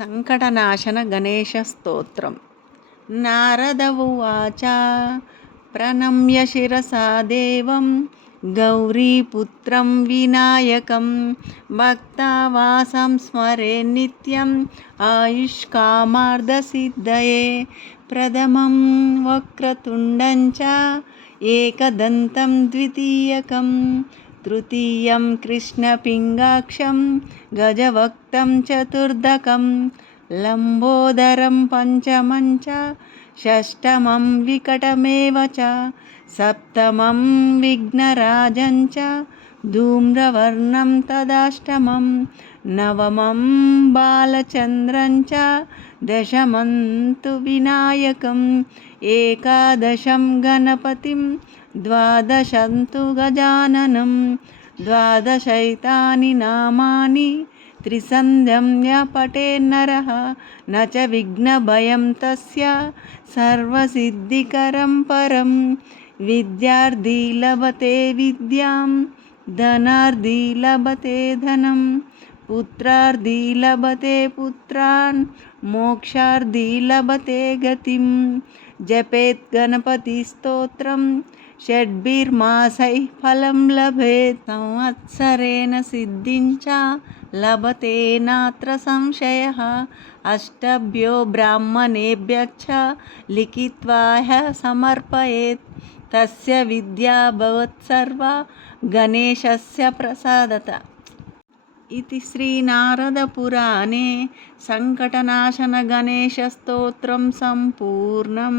సంకటనాశన గణేశ స్తోత్రం. నారద ఉవాచ ప్రణమ్య శిరసా దేవం గౌరీపుత్రం వినాయకం భక్తావాసం స్మరే నిత్యం ఆయుష్కామార్థసిద్ధయే. ప్రథమం వక్రతుండం చ ఏకదంతం ద్వితీయకం తృతీయం కృష్ణపింగాక్షం గజవక్తం చతుర్దకం లంబోదరం పంచమం చ షష్టమం వికటమేవ చ సప్తమం విఘ్నరాజం చ ధూమ్రవర్ణం తదాష్టమం నవమం బాలచంద్రం చ దశమం తు వినాయకం ఏకాదశం గణపతిం ద్వాదశం తు గజాననం ద్వాదశైతాని నామాని త్రిసంధ్యం య పఠేన్నరః న చ విఘ్నభయం తస్య సర్వసిద్ధికరం పరం. విద్యార్థి లభతే విద్యాం ధనార్థి లభతే ధనం పుత్రార్థి లభతే పుత్రాన్ మోక్షార్థి లభతే గతిం. జపేత్ గణపతి స్తోత్రం షడ్భిర్మాసై ఫలం లభేత్ సంవత్సరేణ సిద్ధిం చ లభతే నాత్ర సంశయః. అష్టభ్యో బ్రాహ్మణేభ్యశ్చ లిఖిత్వా హ్యః సమర్పయేత్ తస్య విద్యా భవత్సర్వా గణేశస్య ప్రసాదత. ఇది శ్రీ నారద పురాణే సంకటనాశన గణేశ స్తోత్రం సంపూర్ణం.